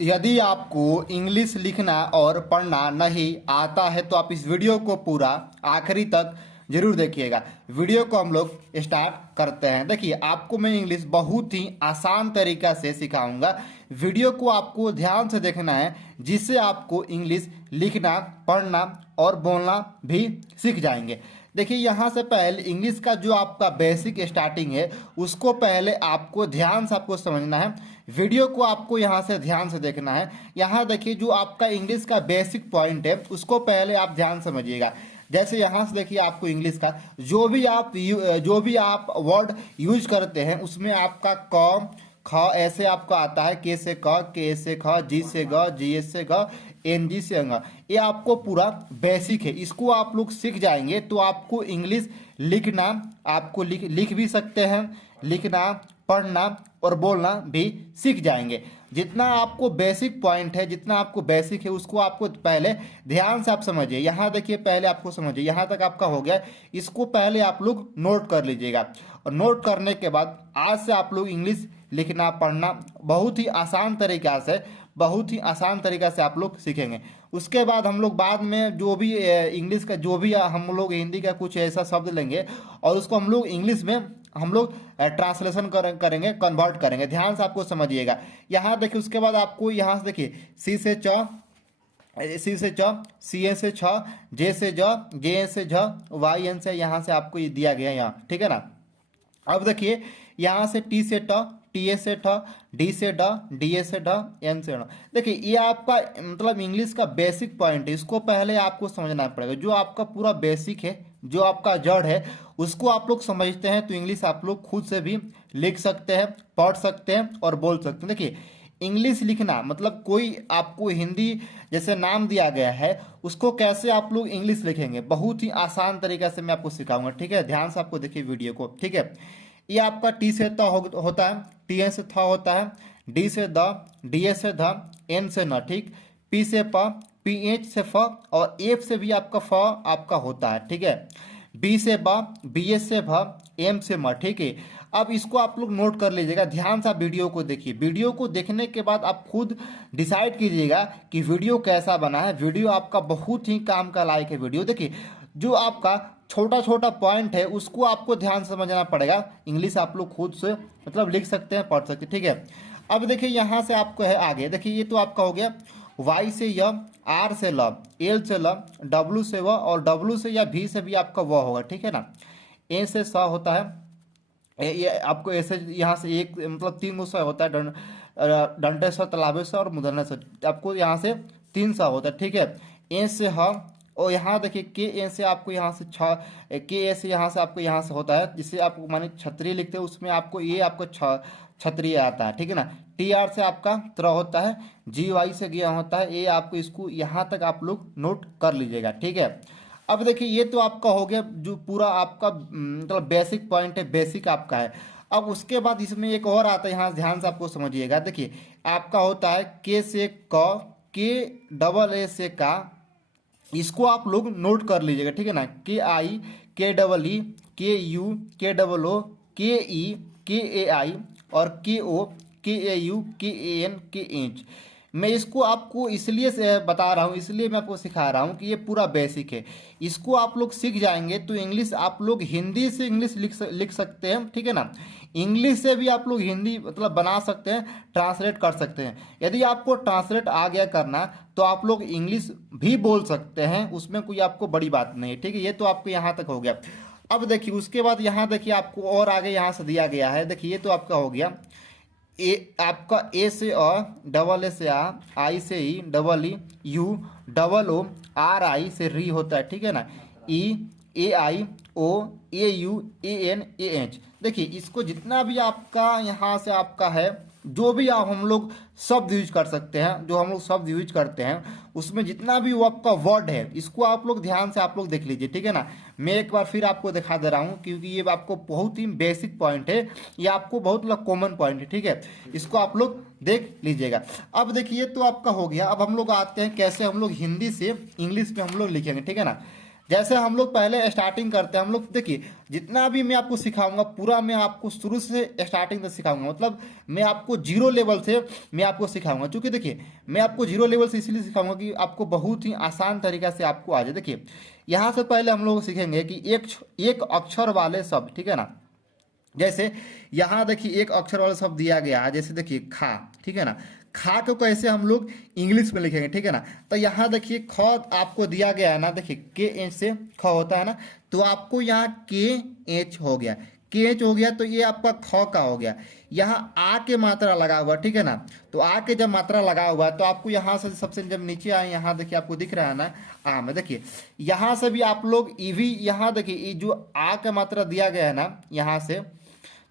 यदि आपको इंग्लिश लिखना और पढ़ना नहीं आता है तो आप इस वीडियो को पूरा आखिरी तक जरूर देखिएगा। वीडियो को हम लोग स्टार्ट करते हैं। देखिए, आपको मैं इंग्लिश बहुत ही आसान तरीका से सिखाऊंगा। वीडियो को आपको ध्यान से देखना है, जिससे आपको इंग्लिश लिखना, पढ़ना और बोलना भी सीख जाएंगे। देखिए, यहाँ से पहले इंग्लिश का जो आपका बेसिक स्टार्टिंग है उसको पहले आपको ध्यान से आपको समझना है। वीडियो को आपको यहाँ से ध्यान से देखना है। यहाँ देखिए, जो आपका इंग्लिश का बेसिक पॉइंट है उसको पहले आप ध्यान समझिएगा। जैसे यहाँ से देखिए, आपको इंग्लिश का जो भी आप वर्ड यूज करते हैं उसमें आपका क ख ऐसे आपका आता है, के से क, के से ख, जी से ग, जी से ग, एन जी से अंग। ये आपको पूरा बेसिक है। इसको आप लोग सीख जाएंगे तो आपको इंग्लिश लिखना, आपको लिख भी सकते हैं, लिखना, पढ़ना और बोलना भी सीख जाएंगे। जितना आपको बेसिक पॉइंट है, जितना आपको बेसिक है उसको आपको पहले ध्यान से आप समझिए। यहाँ देखिए, पहले आपको समझिए, यहाँ तक आपका हो गया। इसको पहले आप लोग नोट कर लीजिएगा और नोट करने के बाद आज से आप लोग इंग्लिश लिखना, पढ़ना बहुत ही आसान तरीका से, बहुत ही आसान तरीका से आप लोग सीखेंगे। उसके बाद हम लोग बाद में जो भी इंग्लिश का, जो भी हम लोग हिंदी का कुछ ऐसा शब्द लेंगे और उसको हम लोग इंग्लिश में हम लोग ट्रांसलेशन करेंगे, कन्वर्ट करेंगे। ध्यान से आपको समझिएगा। यहाँ देखिए, उसके बाद आपको यहाँ से देखिए, सी से च, सी ए से छ, जे से ज, जे से झ, वाई एन से यहाँ से आपको ये दिया गया यहाँ, ठीक है ना। अब देखिए, यहाँ से टी से ट, टी ए से ठ, डी से ड, डी ए से ढ, एन से ण। देखिए, ये आपका मतलब इंग्लिश का बेसिक पॉइंट है। इसको पहले आपको समझना पड़ेगा। जो आपका पूरा बेसिक है, जो आपका जड़ है, उसको आप लोग समझते हैं तो इंग्लिश आप लोग खुद से भी लिख सकते हैं, पढ़ सकते हैं और बोल सकते हैं। देखिए, इंग्लिश लिखना मतलब कोई आपको हिंदी जैसे नाम दिया गया है उसको कैसे आप लोग इंग्लिश लिखेंगे, बहुत ही आसान तरीका से मैं आपको सिखाऊंगा। ठीक है, ध्यान से आपको देखिए वीडियो को। ठीक है, ये आपका टी से त होता है, टी ए से थ होता है, डी से द, डी ए से ध, एन से न, ठीक, पी से प, पी एच से फ और एफ से भी आपका फ आपका होता है। ठीक है, बी से ब, बी एस से भ, एम से म। ठीक है, अब इसको आप लोग नोट कर लीजिएगा। ध्यान से आप वीडियो को देखिए। वीडियो को देखने के बाद आप खुद डिसाइड कीजिएगा कि वीडियो कैसा बना है। वीडियो आपका बहुत ही काम का लायक है। वीडियो देखिए, जो आपका छोटा छोटा पॉइंट है उसको आपको ध्यान से समझना पड़ेगा। इंग्लिश आप लोग खुद से मतलब लिख सकते हैं, पढ़ सकते हैं। ठीक है, अब देखिए, यहाँ से आपको है आगे। देखिए, ये तो आपका हो गया वाई से य, आर से ल, एल से ल, डब्लू से व और डब्लू से या भी से भी आपका व होगा। ठीक है ना। ए से स होता है, ये आपको ऐसे यहाँ से एक मतलब तीन गो स होता है, डंडे से, तालाबे से और मुदन्ना से। आपको यहाँ से तीन सा होता है। ठीक है, ए से ह और यहाँ देखिए के ए से आपको यहाँ से के ए से यहाँ से आपको यहाँ से होता है, जिसे आप माने छतरी लिखते हैं, उसमें आपको ये आपको छतरी आता है। ठीक है ना। टी आर से आपका त्र होता है, जी वाई से गया होता है, ये आपको इसको यहाँ तक आप लोग नोट कर लीजिएगा। ठीक है, अब देखिए, ये तो आपका हो गया जो पूरा आपका मतलब बेसिक पॉइंट है, बेसिक आपका है। अब उसके बाद इसमें एक और आता है, यहाँ ध्यान से आपको समझिएगा। देखिए, आपका होता है के से क, के डबल ए से का, इसको आप लोग नोट कर लीजिएगा। ठीक है ना। के आई, के डबल ई, के यू, के डबल ओ, के ई, के ए आई और के ओ, के ए यू, के ए एन, के एच। मैं इसको आपको इसलिए से बता रहा हूँ, इसलिए मैं आपको सिखा रहा हूँ कि ये पूरा बेसिक है। इसको आप लोग सीख जाएंगे तो इंग्लिश आप लोग हिंदी से इंग्लिश लिख सकते हैं। ठीक है ना। इंग्लिश से भी आप लोग हिंदी मतलब बना सकते हैं, ट्रांसलेट कर सकते हैं। यदि आपको ट्रांसलेट आ गया करना तो आप लोग इंग्लिश भी बोल सकते हैं, उसमें कोई आपको बड़ी बात नहीं है। ठीक है, ये तो आपको यहाँ तक हो गया। अब देखिए, उसके बाद यहाँ देखिए, आपको और आगे यहाँ से दिया गया है। देखिए, ये तो आपका हो गया ए, आपका ए से अ, डबल ए से आ, आई से E, double E, U, double O, R I से री होता है। ठीक है ना। E, A I, O, A U, A N, A H. देखिए, इसको जितना भी आपका यहाँ से आपका है, जो भी आप हम लोग शब्द यूज कर सकते हैं, जो हम लोग शब्द यूज करते हैं उसमें जितना भी वो आपका वर्ड है, इसको आप लोग ध्यान से आप लोग देख लीजिए। ठीक है ना। मैं एक बार फिर आपको दिखा दे रहा हूँ क्योंकि ये आपको बहुत ही बेसिक पॉइंट है, ये आपको बहुत मतलब कॉमन पॉइंट है। ठीक है, इसको आप लोग देख लीजिएगा। अब देखिए, तो आपका हो गया। अब हम लोग आते हैं कैसे हम लोग हिंदी से इंग्लिश में हम लोग लिखेंगे। ठीक है ना। जैसे हम लोग पहले स्टार्टिंग करते हैं, हम लोग देखिए जितना भी मैं आपको सिखाऊंगा पूरा मैं आपको शुरू से स्टार्टिंग से सिखाऊंगा, मतलब मैं आपको जीरो लेवल से मैं आपको सिखाऊंगा। क्योंकि देखिए मैं आपको जीरो लेवल से इसलिए सिखाऊंगा कि आपको बहुत ही आसान तरीका से आपको आ जाए। देखिए यहाँ से पहले हम लोग सीखेंगे कि एक अक्षर वाले शब्द, ठीक है ना। जैसे यहाँ देखिए एक अक्षर वाला शब्द दिया गया है, जैसे देखिए खा, ठीक है ना। खा को कैसे हम लोग इंग्लिश में लिखेंगे, ठीक है ना। तो यहाँ देखिए ख आपको दिया गया है ना, देखिए के एच से ख होता है ना, तो आपको यहाँ के एच हो गया, के एच हो गया, तो ये आपका ख का हो गया। यहाँ आ के मात्रा लगा हुआ, ठीक है ना। तो आ के जब मात्रा लगा हुआ है तो आपको यहाँ से सबसे जब नीचे आए, यहाँ देखिए आपको दिख रहा है ना आ में, देखिए यहाँ से भी आप लोग ईवी, यहाँ देखिए ये जो आ का मात्रा दिया गया है ना यहाँ से,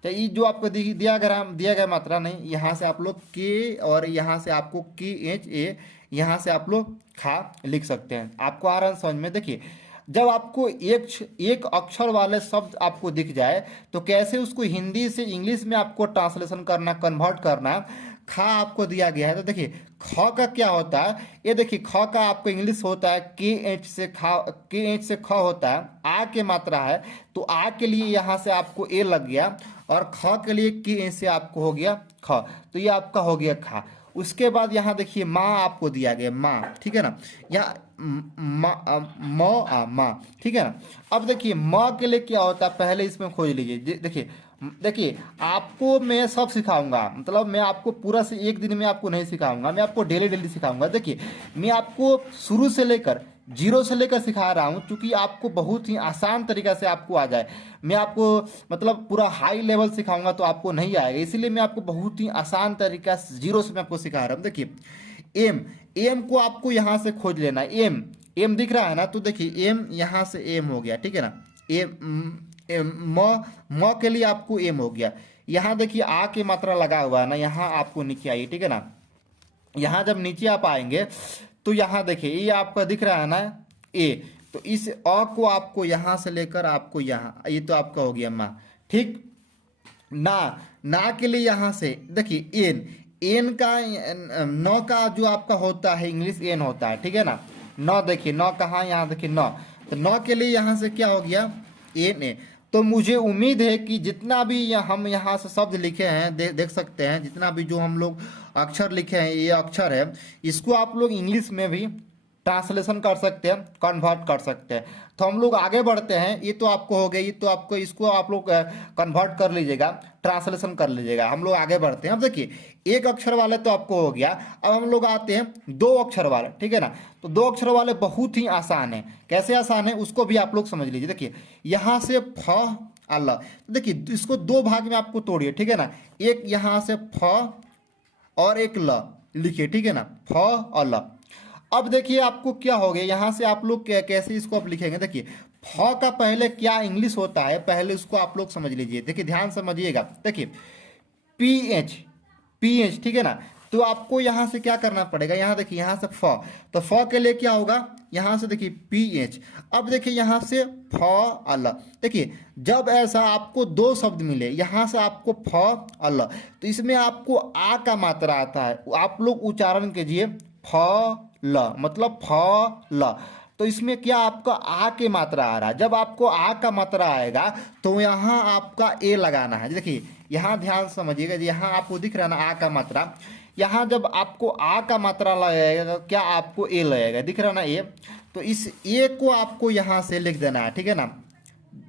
तो ये जो आपको दिया गया मात्रा नहीं, यहाँ से आप लोग के और यहाँ से आपको के एच ए, यहाँ से आप लोग खा लिख सकते हैं। आपको आ रहा है समझ में। देखिए जब आपको एक अक्षर वाले शब्द आपको दिख जाए तो कैसे उसको हिंदी से इंग्लिश में आपको ट्रांसलेशन करना, कन्वर्ट करना। खा आपको दिया गया है तो देखिए ख का क्या होता है, ये देखिए ख का आपको इंग्लिश होता है के एच से खा, के एच से ख होता है, आ के मात्रा है तो आ के लिए यहाँ से आपको ए लग गया, और ख के लिए के एच से आपको हो गया ख, तो ये आपका हो गया खा। उसके बाद यहाँ देखिए माँ आपको दिया गया, माँ, ठीक है ना। यहाँ माँ, ठीक है ना। अब देखिए माँ के लिए क्या होता है पहले इसमें खोज लीजिए। देखिए आपको मैं सब सिखाऊंगा, मतलब मैं आपको पूरा से एक दिन में आपको नहीं सिखाऊंगा, मैं आपको डेली डेली सिखाऊंगा। देखिए मैं आपको शुरू से लेकर जीरो से लेकर सिखा रहा हूँ, क्योंकि आपको बहुत ही आसान तरीका से आपको आ जाए। मैं आपको मतलब पूरा हाई लेवल सिखाऊंगा तो आपको नहीं आएगा, इसीलिए मैं आपको बहुत ही आसान तरीका से जीरो से मैं आपको सिखा रहा हूँ। देखिए एम, एम को आपको यहाँ से खोज लेना है। एम, एम दिख रहा है ना, तो देखिए एम यहाँ से एम हो गया, ठीक है ना। एम म के लिए आपको एम हो गया। यहाँ देखिए आ की मात्रा लगा हुआ है ना, यहाँ आपको नीचे आइए, ठीक है ना। यहाँ जब नीचे आप आएंगे तो यहाँ देखिए ये आपका दिख रहा है ना ए, तो इस अ को आपको यहाँ से लेकर आपको यहाँ, ये तो आपका हो गया माँ, ठीक ना। ना के लिए यहाँ से देखिए एन, एन का नौ का जो आपका होता है इंग्लिश एन होता है, ठीक है ना। नौ देखिए नौ कहाँ, यहाँ देखिए नौ, तो नौ के लिए यहाँ से क्या हो गया एन ए। तो मुझे उम्मीद है कि जितना भी हम यहाँ से शब्द लिखे हैं देख सकते हैं, जितना भी जो हम लोग अक्षर लिखे हैं ये अक्षर है, इसको आप लोग इंग्लिश में भी ट्रांसलेशन कर सकते हैं, कन्वर्ट कर सकते हैं। तो हम लोग आगे बढ़ते हैं। ये तो आपको हो गया, ये तो आपको इसको आप लोग कन्वर्ट कर लीजिएगा, ट्रांसलेशन कर लीजिएगा। हम लोग आगे बढ़ते हैं। अब देखिए एक अक्षर वाले तो आपको हो गया, अब हम लोग आते हैं दो अक्षर वाले, ठीक है ना। तो दो अक्षर वाले बहुत ही आसान है। कैसे आसान है उसको भी आप लोग समझ लीजिए। देखिए यहाँ से फ अल्लाह, तो देखिए इसको दो भाग में आपको तोड़िए, ठीक है ना। एक यहाँ से फ और एक ल लिखिए, ठीक है ना, फ और ल। अब देखिए आपको क्या हो गया, यहाँ से आप लोग कैसे इसको आप लिखेंगे। देखिए फ का पहले क्या इंग्लिश होता है, पहले उसको आप लोग समझ लीजिए। देखिए ध्यान समझिएगा। देखिए पी एच, पी एच, ठीक है ना। तो आपको यहाँ से क्या करना पड़ेगा, यहाँ देखिए यहाँ से फ, तो फ के लिए क्या होगा, यहाँ से देखिए पी एच। अब देखिए यहाँ से फ अल, देखिए जब ऐसा आपको दो शब्द मिले, यहाँ से आपको फ अल, तो इसमें आपको आ का मात्रा आता है, आप लोग उच्चारण कीजिए फ ल, मतलब फ ल। तो इसमें क्या आपका आ की मात्रा आ रहा है। जब आपको आ का मात्रा आएगा तो यहाँ आपका ए लगाना है। देखिए यहाँ ध्यान समझिएगा, यहाँ आपको दिख रहा है ना आ का मात्रा, यहाँ जब आपको आ का मात्रा लगेगा क्या आपको ए लगेगा, दिख रहा है ना ए, तो इस ए को आपको यहाँ से लिख देना है, ठीक है ना।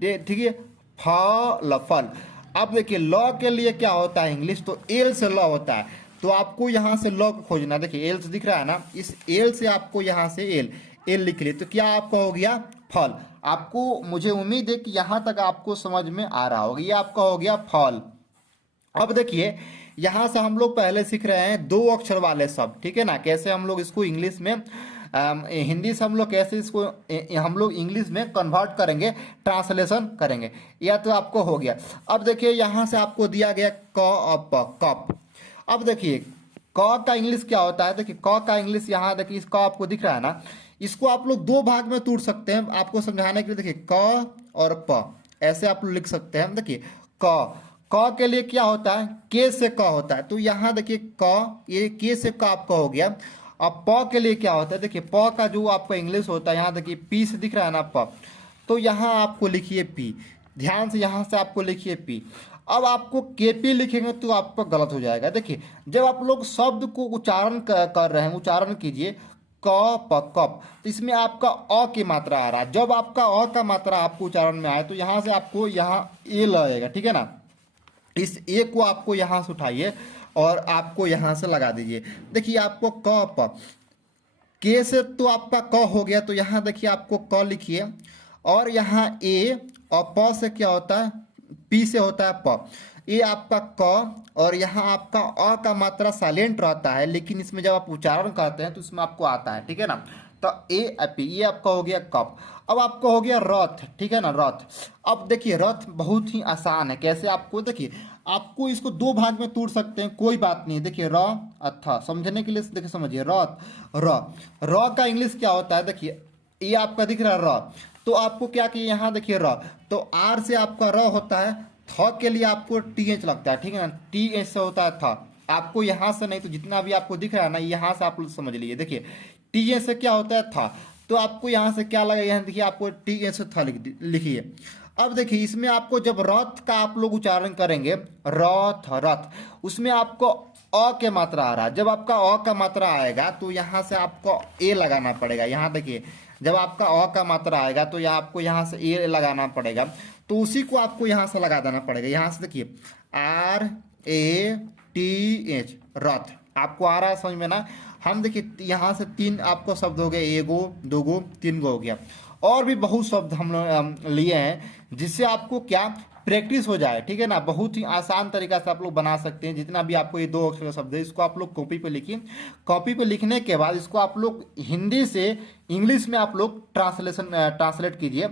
ठीक है, फल फल। अब देखिए ल के लिए क्या होता है इंग्लिश, तो एल से ल होता है, तो आपको यहाँ से ल को खोजना। देखिए एल से दिख रहा है ना, इस एल से आपको यहाँ से एल, एल लिख लिए, तो क्या आपका हो गया फल। आपको मुझे उम्मीद है कि यहाँ तक आपको समझ में आ रहा होगा, ये आपका हो गया फल। अब देखिए यहाँ से हम लोग पहले सीख रहे हैं दो अक्षर वाले शब्द, ठीक है ना, कैसे हम लोग इसको इंग्लिश में हिंदी से हम लोग कैसे इसको हम लोग इंग्लिश में कन्वर्ट करेंगे, ट्रांसलेशन करेंगे। यह तो आपको हो गया। अब देखिए यहाँ से आपको दिया गया क प कप। अब देखिए क का इंग्लिश क्या होता है, देखिए क का इंग्लिश यहाँ देखिए, इस क आपको दिख रहा है ना, इसको आप लोग दो भाग में तोड़ सकते हैं आपको समझाने के लिए। देखिए क और प ऐसे आप लोग लिख सकते हैं। देखिए क के लिए क्या होता है, के से क होता है, तो यहाँ देखिए क, ये के से क आपका हो गया। अब प के लिए क्या होता है, देखिए प का जो आपका इंग्लिश होता है, यहाँ देखिए पी से दिख रहा है ना प, तो यहाँ आपको लिखिए पी, ध्यान से यहाँ से आपको लिखिए पी। अब आपको केपी लिखेंगे तो आपका गलत हो जाएगा। देखिए जब आप लोग शब्द को उच्चारण कर रहे हैं, उच्चारण कीजिए क प कप, तो इसमें आपका अ की मात्रा आ रहा है। जब आपका अ का मात्रा आपको उच्चारण में आए तो यहाँ से आपको यहाँ ए लगेगा, ठीक है ना। इस ए को आपको यहाँ से उठाइए और आपको यहाँ से लगा दीजिए। देखिए आपको क प, के से तो आपका क हो गया, तो यहाँ देखिए आपको क लिखिए और यहाँ ए, और प से क्या होता है, पी से होता है प। ये आपका क और यहाँ आपका अ का मात्रा साइलेंट रहता है, लेकिन इसमें जब आप उच्चारण करते हैं तो इसमें आपको आता है, ठीक है ना। तो ए पी, ये आपका हो गया कप। अब आपका हो गया रथ, ठीक है ना, रथ। अब देखिए रथ बहुत ही आसान है। कैसे आपको, देखिए आपको इसको दो भाग में तोड़ सकते हैं, कोई बात नहीं। देखिए र अथा, समझने के लिए देखिए समझिए, रथ र का इंग्लिश क्या होता है, देखिए ये आपका दिख रहा है र, तो आपको क्या किया, यहाँ देखिए र, तो आर से आपका र होता है, थ के लिए आपको टी एच लगता है, ठीक है ना, टी एच से होता है था। आपको यहाँ से नहीं तो जितना भी आपको दिख रहा है ना, यहाँ से आप लोग समझ लीजिए। देखिए टी एच से क्या होता है था, तो आपको यहाँ से क्या लगेगा, यहाँ देखिए आपको टी एच से था लिखिए। अब देखिए इसमें आपको जब रथ का आप लोग उच्चारण करेंगे, रथ रथ, उसमें आपको अ के मात्रा आ रहा है। जब आपका अ का मात्रा आएगा तो यहाँ से आपको ए लगाना पड़ेगा। यहाँ देखिए जब आपका अ का मात्रा आएगा तो यहाँ आपको यहाँ से ए लगाना पड़ेगा, तो उसी को आपको यहाँ से लगा देना पड़ेगा। यहाँ से देखिए आर ए टी एच, रथ। आपको आ रहा है समझ में ना। हम देखिए यहाँ से तीन आपको शब्द हो गए, एगो दोगो तीन गो हो गया। और भी बहुत शब्द हम लोग लिए हैं जिससे आपको क्या प्रैक्टिस हो जाए, ठीक है ना। बहुत ही आसान तरीका से आप लोग बना सकते हैं। जितना भी आपको ये दो अक्षर शब्द है इसको आप लोग कॉपी पे लिखिए। कॉपी पे लिखने के बाद इसको आप लोग हिंदी से इंग्लिश में आप लोग ट्रांसलेट कीजिए।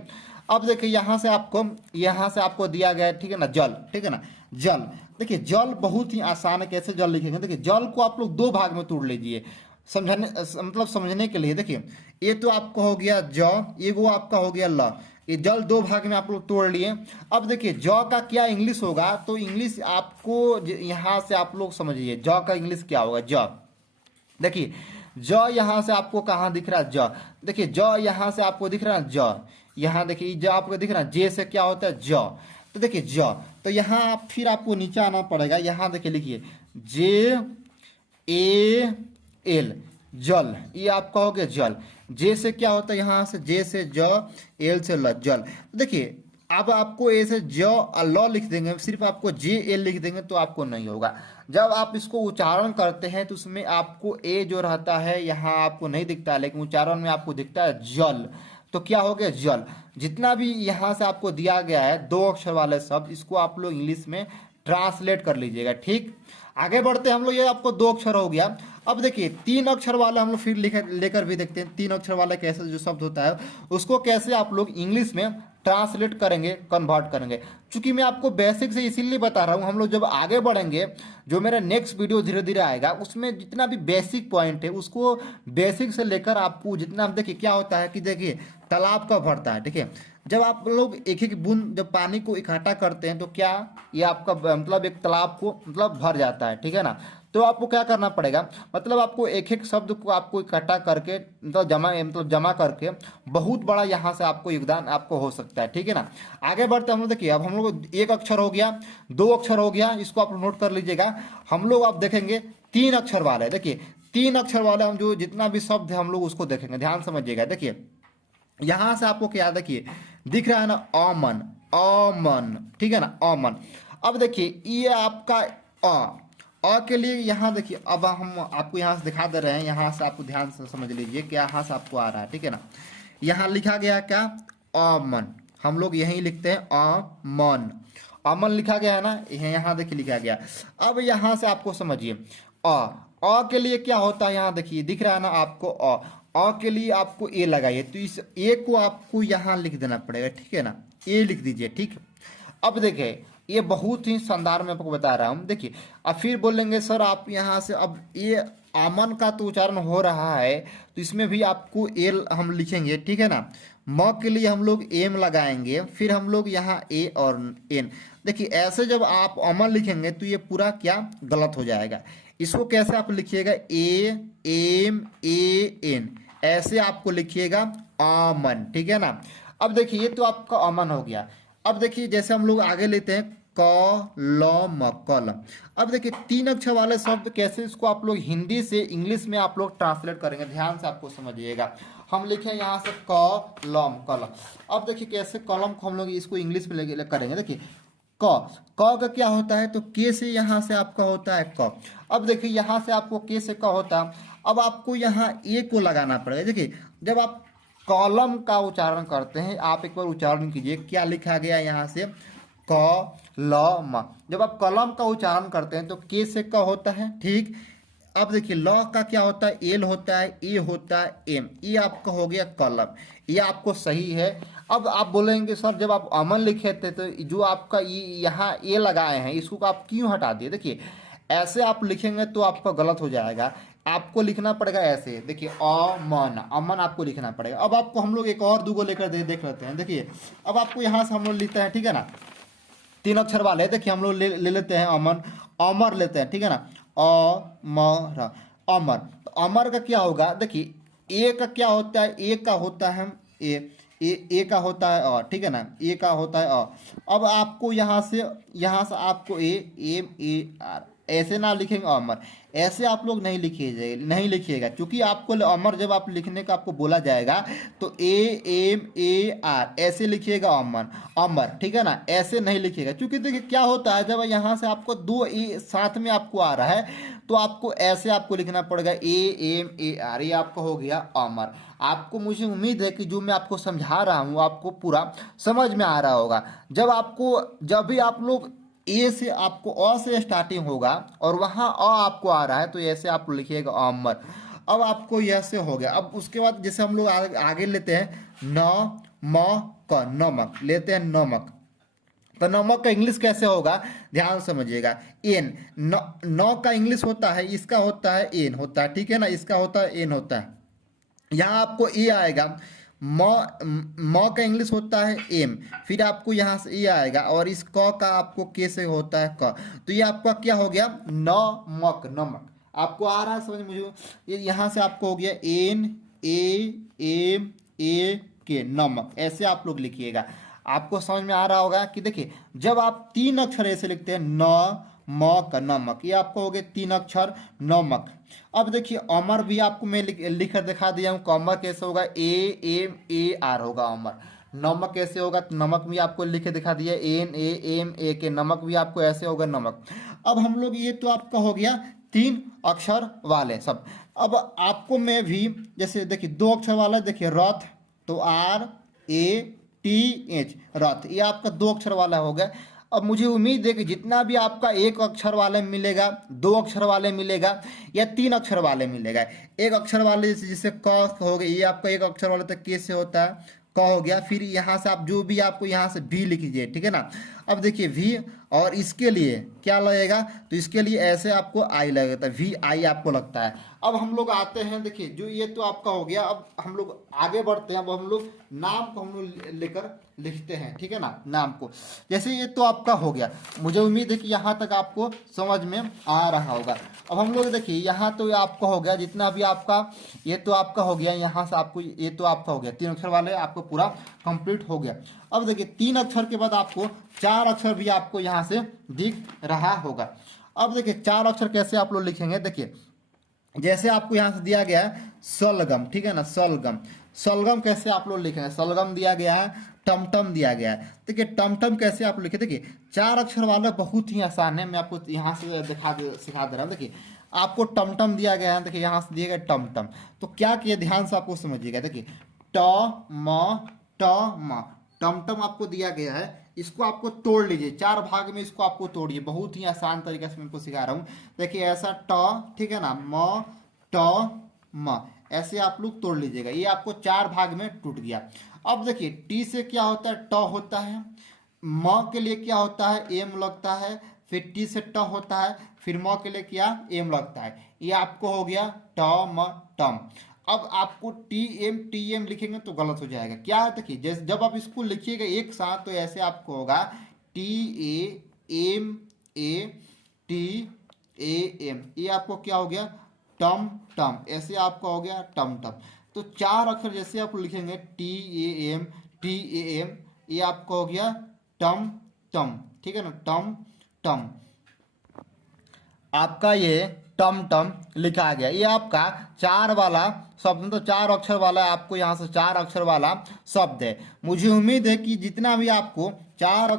अब देखिए यहाँ से आपको दिया गया है, ठीक है ना, जल, ठीक है ना, जल। देखिए जल बहुत ही आसान है, कैसे जल लिखेंगे। देखिए जल को आप लोग दो भाग में तोड़ लीजिए, समझने के लिए। देखिए ये तो आपका हो गया ज, ये वो आपका हो गया ल। ये जल दो भाग में आप लोग तोड़ लिए। अब देखिए ज का क्या इंग्लिश होगा, तो इंग्लिश आपको यहाँ से आप लोग समझिए ज का इंग्लिश क्या होगा, ज। देखिए ज यहाँ से आपको कहाँ दिख रहा है, ज। देखिए ज यहाँ से आपको दिख रहा है ज, यहाँ देखिए ज आपको दिख रहा है, जे से क्या होता है ज। तो देखिए ज, तो यहाँ फिर आपको नीचे आना पड़ेगा। यहाँ देखिए लिखिए जे ए एल, जल। ये आपका हो गया जल। जे से क्या होता है, यहाँ से जे से ज, एल से ल, जल। देखिए अब आपको ए से ज ल लिख देंगे, सिर्फ आपको जे एल लिख देंगे तो आपको नहीं होगा। जब आप इसको उच्चारण करते हैं तो उसमें आपको ए जो रहता है यहाँ आपको नहीं दिखता है, लेकिन उच्चारण में आपको दिखता है जल। तो क्या हो गया जल। जितना भी यहाँ से आपको दिया गया है दो अक्षर वाले शब्द, इसको आप लोग इंग्लिश में ट्रांसलेट कर लीजिएगा, ठीक। आगे बढ़ते हैं हम लोग, ये आपको दो अक्षर हो गया। अब देखिए तीन अक्षर वाला हम लोग फिर लेकर भी देखते हैं। तीन अक्षर वाला कैसे जो शब्द होता है उसको कैसे आप लोग इंग्लिश में ट्रांसलेट करेंगे, कन्वर्ट करेंगे। चूंकि मैं आपको बेसिक से इसीलिए बता रहा हूँ, हम लोग जब आगे बढ़ेंगे, जो मेरा नेक्स्ट वीडियो धीरे धीरे आएगा उसमें जितना भी बेसिक पॉइंट है उसको बेसिक से लेकर आपको जितना, देखिए क्या होता है कि देखिए तालाब का भरता है, ठीक है। जब आप लोग एक एक बूंद जब पानी को इकट्ठा करते हैं तो क्या ये आपका मतलब एक तालाब को मतलब भर जाता है, ठीक है ना। तो आपको क्या करना पड़ेगा, मतलब आपको एक एक शब्द को आपको इकट्ठा करके मतलब जमा करके बहुत बड़ा यहाँ से आपको योगदान आपको हो सकता है, ठीक है ना। आगे बढ़ते हम लोग, देखिए अब हम लोग एक अक्षर हो गया, दो अक्षर हो गया, इसको आप नोट कर लीजिएगा। हम लोग अब देखेंगे तीन अक्षर वाले। देखिए तीन अक्षर वाले हम जो जितना भी शब्द है हम लोग उसको देखेंगे, ध्यान समझिएगा। देखिए यहाँ से आपको क्या देखिए दिख रहा है ना, अमन, अमन, ठीक है ना, अमन। अब देखिए ये आपका अ के लिए यहाँ देखिए, अब हम आपको यहाँ से दिखा दे रहे हैं, यहाँ से आपको ध्यान से समझ लीजिए कि यहाँ से आपको आ रहा है, ठीक है ना। यहाँ लिखा गया क्या, अमन। हम लोग यही लिखते हैं अमन, अमन लिखा गया है ना, यहाँ देखिए लिखा गया। अब यहाँ से आपको समझिए अ के लिए क्या होता है, यहाँ देखिए दिख रहा है ना आपको अ के लिए आपको ए लगाइए, तो इस ए को आपको यहाँ लिख देना पड़ेगा, ठीक है ना, ए लिख दीजिए, ठीक। अब देखिए ये बहुत ही शानदार मैं आपको बता रहा हूँ। देखिए अब फिर बोलेंगे सर आप यहाँ से, अब ये अमन का तो उच्चारण हो रहा है तो इसमें भी आपको एल हम लिखेंगे, ठीक है ना। म के लिए हम लोग एम लगाएंगे, फिर हम लोग यहाँ ए और एन। देखिए ऐसे जब आप अमन लिखेंगे तो ये पूरा क्या गलत हो जाएगा। इसको कैसे आप लिखिएगा, ए एम ए एन, ऐसे आपको लिखिएगा अमन, ठीक है ना। अब देखिए ये तो आपका अमन हो गया। अब देखिए जैसे हम लोग आगे लेते हैं कलम, कलम। अब देखिए 3 अक्षर वाले शब्द कैसे इसको आप लोग हिंदी से इंग्लिश में आप लोग ट्रांसलेट करेंगे, ध्यान से आपको समझिएगा। हम लिखे यहाँ से कलम, कलम। अब देखिए कैसे कलम को हम लोग इसको इंग्लिश में करेंगे। देखिए क का क्या होता है, तो के से यहाँ से आपका होता है क। अब देखिए यहाँ से आपको के से क होता है। अब आपको यहाँ ए को लगाना पड़ेगा। देखिए जब आप कॉलम का उच्चारण करते हैं, आप एक बार उच्चारण कीजिए, क्या लिखा गया यहाँ से, कलम। जब आप कलम का उच्चारण करते हैं तो के से क होता है, ठीक। अब देखिए ल का क्या होता है, एल होता है, ए होता है, एम, ये आपका हो गया कलम, ये आपको सही है। अब आप बोलेंगे सर जब आप अमन लिखे थे तो जो आपका यहाँ ए लगाए हैं इसको आप क्यों हटा दिए। देखिए ऐसे आप लिखेंगे तो आपका गलत हो जाएगा, आपको लिखना पड़ेगा ऐसे। देखिए अमन, अमन आपको लिखना पड़ेगा। अब आपको हम लोग एक और दूगो लेकर देख लेते हैं। देखिए अब आपको यहाँ से हम लोग लिखते हैं, ठीक है ना, 3 अक्षर वाले। देखिए हम लोग ले लेते हैं अमन, अमर लेते हैं, ठीक है ना, अमर, अमर। तो अमर का क्या होगा, देखिए ए का क्या होता है, ए का होता है ए का होता है ठीक है ना, ए का होता है अब आपको यहाँ से आपको ए एम ए आर ऐसे ना लिखेंगे अमर, ऐसे आप लोग नहीं लिखिएगा क्योंकि आपको अमर जब आप लिखने का आपको बोला जाएगा तो ए एम ए आर ऐसे लिखिएगा अमर, अमर, ठीक है ना, ऐसे नहीं लिखिएगा। क्योंकि देखिए क्या होता है जब यहाँ से आपको 2 ए साथ में आपको आ रहा है तो आपको ऐसे आपको लिखना पड़ेगा ए एम ए आर, ये आपका हो गया अमर। आपको, मुझे उम्मीद है कि जो मैं आपको समझा रहा हूँ आपको पूरा समझ में आ रहा होगा। जब भी आप लोग ए से आपको अ से स्टार्टिंग होगा और वहाँ अ आपको आ रहा है तो ऐसे आप लिखिएगा अमर। अब आपको यह से हो गया। अब उसके बाद जैसे हम लोग आगे लेते हैं न म क, नमक लेते हैं, नमक। तो नमक का इंग्लिश कैसे होगा, ध्यान समझिएगा, एन। न का इंग्लिश होता है, इसका होता है एन होता है, ठीक है ना, इसका होता है एन होता है। यहाँ आपको ए आएगा, म का इंग्लिश होता है एम, फिर आपको यहाँ से ए आएगा और इस क का आपको के से होता है क। तो ये आपका क्या हो गया, नमक, नमक। आपको आ रहा है समझ, मुझे ये यहाँ से आपको हो गया एन ए एम ए के, नमक, ऐसे आप लोग लिखिएगा। आपको समझ में आ रहा होगा कि देखिए जब आप 3 अक्षर ऐसे लिखते हैं न म का, नमक, ये आपको हो गए 3 अक्षर नमक। अब देखिए अमर भी आपको मैं लिख कर दिखा दिया हूँ, अमर कैसे होगा, ए एम ए आर होगा अमर। नमक कैसे होगा, तो नमक भी आपको लिख के दिखा दिया, एन ए एम ए के, नमक भी आपको ऐसे होगा नमक। अब हम लोग ये तो आपका हो गया 3 अक्षर वाले सब। अब आपको मैं भी जैसे देखिए 2 अक्षर वाला, देखिए रथ, तो आर ए टी एच, रथ, ये आपका 2 अक्षर वाला हो गया। अब मुझे उम्मीद है कि जितना भी आपका 1 अक्षर वाले मिलेगा, 2 अक्षर वाले मिलेगा या 3 अक्षर वाले मिलेगा, 1 अक्षर वाले जैसे क हो गया, ये आपका 1 अक्षर वाले तक के से होता है, क हो गया। फिर यहाँ से आप जो भी आपको यहाँ से भी लिख लीजिए, ठीक है ना। अब देखिए वी, और इसके लिए क्या लगेगा, तो इसके लिए ऐसे आपको आई लगता है, वी आई आपको लगता है। अब हम लोग आते हैं, देखिए जो ये तो आपका हो गया। अब हम लोग आगे बढ़ते हैं। अब हम लोग नाम को हम लोग लेकर लिखते हैं, ठीक है ना, नाम को। जैसे ये तो आपका हो गया, मुझे उम्मीद है कि यहाँ तक आपको समझ में आ रहा होगा। अब हम लोग देखिए यहाँ तो आपका हो गया, जितना भी आपका ये तो आपका हो गया, यहाँ से आपको ये तो आपका हो गया, 3 अक्षर वाले आपको पूरा कंप्लीट हो गया। अब देखिए 3 अक्षर के बाद आपको 4 अक्षर भी आपको यहाँ से दिख रहा होगा। अब देखिए 4 अक्षर कैसे आप लोग लिखेंगे, देखिए जैसे आपको यहाँ से दिया गया है सलगम, ठीक है ना, सलगम, सलगम कैसे आप लोग लिखेंगे, सलगम दिया गया है, टमटम दिया गया है। देखिए टमटम कैसे आप लिखे, देखिए 4 अक्षर वाला बहुत ही आसान है, मैं आपको यहाँ से सिखा दे रहा हूँ। देखिए आपको टमटम दिया गया है, देखिए यहाँ से दिया गया टमटम। तो क्या किया, ध्यान से आपको समझिएगा। देखिए टमटम आपको दिया गया है, इसको आपको तोड़ लीजिए 4 भाग में, इसको आपको तोड़िए, बहुत ही आसान तरीके से मैं आपको सिखा रहा हूँ। देखिए ऐसा ट, ठीक है ना, म, ऐसे आप लोग तोड़ लीजिएगा, ये आपको 4 भाग में टूट गया। अब देखिए टी से क्या होता है, ट होता है, म के लिए क्या होता है, एम लगता है, फिर टी से ट होता है, फिर म के लिए क्या, एम लगता है, ये आपको हो गया टम। अब आपको टी एम लिखेंगे तो गलत हो जाएगा। क्या है, देखिए जैसे जब आप इसको लिखिएगा एक साथ तो ऐसे आपको होगा T A M A T M, ये आपको क्या हो गया, टम टम, ऐसे आपका हो गया टम टम। तो चार अक्षर जैसे आप लिखेंगे TAM TAM, ये आपका हो गया टम टम, ठीक है ना, टम टम, आपका ये टम टम लिखा गया। ये आपका चार वाला शब्द, तो चार अक्षर वाला आपको यहाँ से चार अक्षर वाला शब्द है। मुझे उम्मीद है कि जितना भी आपको चार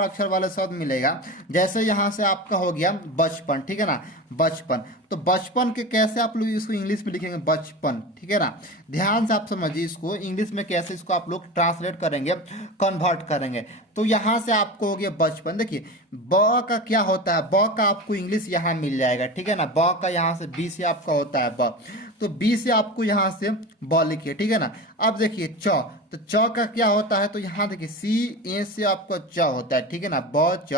अक्षर वाला शब्द मिलेगा, जैसे यहाँ से आपका हो गया बचपन, ठीक है ना, बचपन, तो बचपन के कैसे आप लोग इसको इंग्लिश में लिखेंगे, बचपन, ठीक है ना। ध्यान से आप समझिए इसको इंग्लिश में कैसे इसको आप लोग ट्रांसलेट करेंगे, कन्वर्ट करेंगे। तो यहाँ से आपको हो गया बचपन। देखिए ब का क्या होता है, ब का आपको इंग्लिश यहाँ मिल जाएगा, ठीक है ना, ब का यहाँ से बी से आपका होता है ब, तो बी से आपको यहाँ से ब लिखिए, ठीक है ना। अब देखिए च, तो च का क्या होता है, तो यहाँ देखिए C A से आपका च होता है, ठीक है ना, ब च।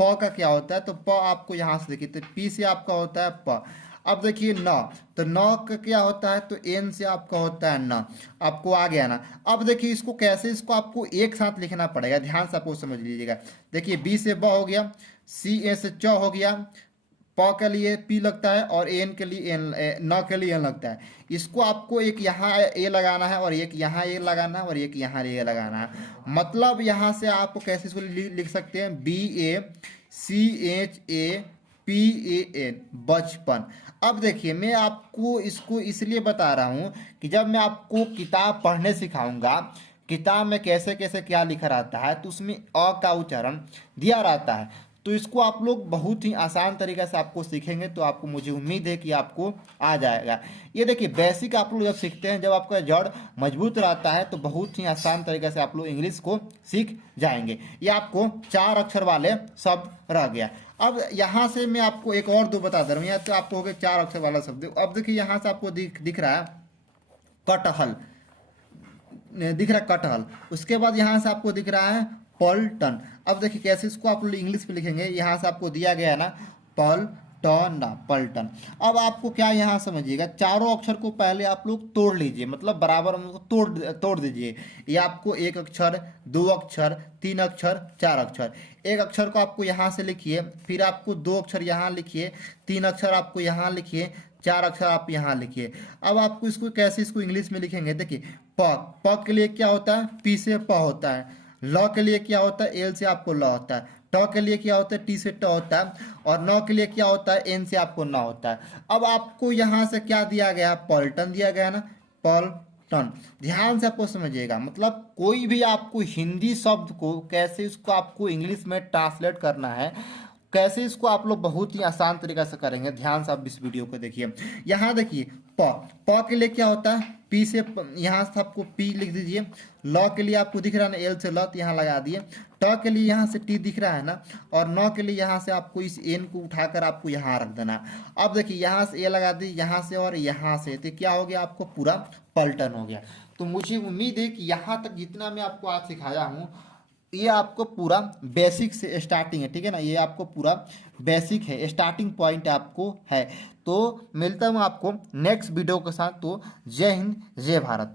प का क्या होता है, तो प आपको यहाँ से देखिए, तो पी से आपका होता है प। अब देखिए न, तो न का क्या होता है, तो एन से आपका होता है न, आपको आ गया ना। अब देखिए इसको कैसे, इसको आपको एक साथ लिखना पड़ेगा, ध्यान से आपको समझ लीजिएगा। देखिए बी से ब हो गया, CA से च हो गया, प के लिए पी लगता है और एन के लिए एन, न के लिए एन लगता है। इसको आपको एक यहाँ ए लगाना है और एक यहाँ ए लगाना है और एक यहाँ ए लगाना है। मतलब यहाँ से आप कैसे इसको लिख सकते हैं, BACHAPAN, बचपन। अब देखिए मैं आपको इसको इसलिए बता रहा हूँ कि जब मैं आपको किताब पढ़ने सिखाऊंगा, किताब में कैसे कैसे क्या लिखा रहता है, तो उसमें अ का उच्चारण दिया रहता है। तो इसको आप लोग बहुत ही आसान तरीके से आपको सीखेंगे, तो आपको, मुझे उम्मीद है कि आपको आ जाएगा। ये देखिए बेसिक आप लोग जब सीखते हैं, जब आपका जड़ मजबूत रहता है, तो बहुत ही आसान तरीके से आप लोग इंग्लिश को सीख जाएंगे। ये आपको चार अक्षर वाले शब्द रह गया। अब यहाँ से मैं आपको एक और दो बता दे रहा हूँ, यहाँ तो आपको हो गया चार अक्षर वाला शब्द। अब देखिए यहाँ से आपको दिख रहा है कटहल, दिख रहा है कटहल। उसके बाद यहाँ से आपको दिख रहा है पलटन। अब देखिए कैसे इसको आप लोग इंग्लिश में लिखेंगे, यहाँ से आपको दिया गया है ना पलटन, पलटन। अब आपको क्या यहाँ समझिएगा, चारों अक्षर को पहले आप लोग तोड़ लीजिए, मतलब बराबर उनको तोड़ दीजिए। ये आपको एक अक्षर, दो अक्षर, तीन अक्षर, चार अक्षर। एक अक्षर को आपको यहाँ से लिखिए, फिर आपको दो अक्षर यहाँ लिखिए, तीन अक्षर आपको यहाँ लिखिए, चार अक्षर आप यहाँ लिखिए। अब आपको इसको कैसे इसको इंग्लिश में लिखेंगे, देखिए प के लिए क्या होता है, पी से प होता है, ल के लिए क्या होता है, एल से आपको ल होता है, ट के लिए क्या होता है, टी से ट होता है, और न के लिए क्या होता है, एन से आपको न होता है। अब आपको यहाँ से क्या दिया गया, पलटन दिया गया ना, पलटन। ध्यान से आपको समझिएगा, मतलब कोई भी आपको हिंदी शब्द को कैसे इसको आपको इंग्लिश में ट्रांसलेट करना है, कैसे इसको आप लोग बहुत ही आसान तरीके से करेंगे। ध्यान से आप इस वीडियो को देखिए। यहाँ देखिए प के लिए क्या होता है, पी से यहाँ से आपको पी लिख दीजिए, ल के लिए आपको दिख रहा है ना एल से ल, तो यहाँ लगा दिए, ट के लिए यहाँ से टी दिख रहा है ना, और न के लिए यहाँ से आपको इस एन को उठाकर आपको यहाँ रख देना। अब देखिए यहाँ से ए लगा दी, यहाँ से और यहाँ से, तो क्या हो गया, आपको पूरा पलटन हो गया। तो मुझे उम्मीद है कि यहाँ तक जितना मैं आपको आज सिखाया हूँ, ये आपको पूरा बेसिक से स्टार्टिंग है, ठीक है ना, ये आपको पूरा बेसिक है, स्टार्टिंग पॉइंट आपको है। तो मिलता हूँ आपको नेक्स्ट वीडियो के साथ। तो जय हिंद, जय भारत।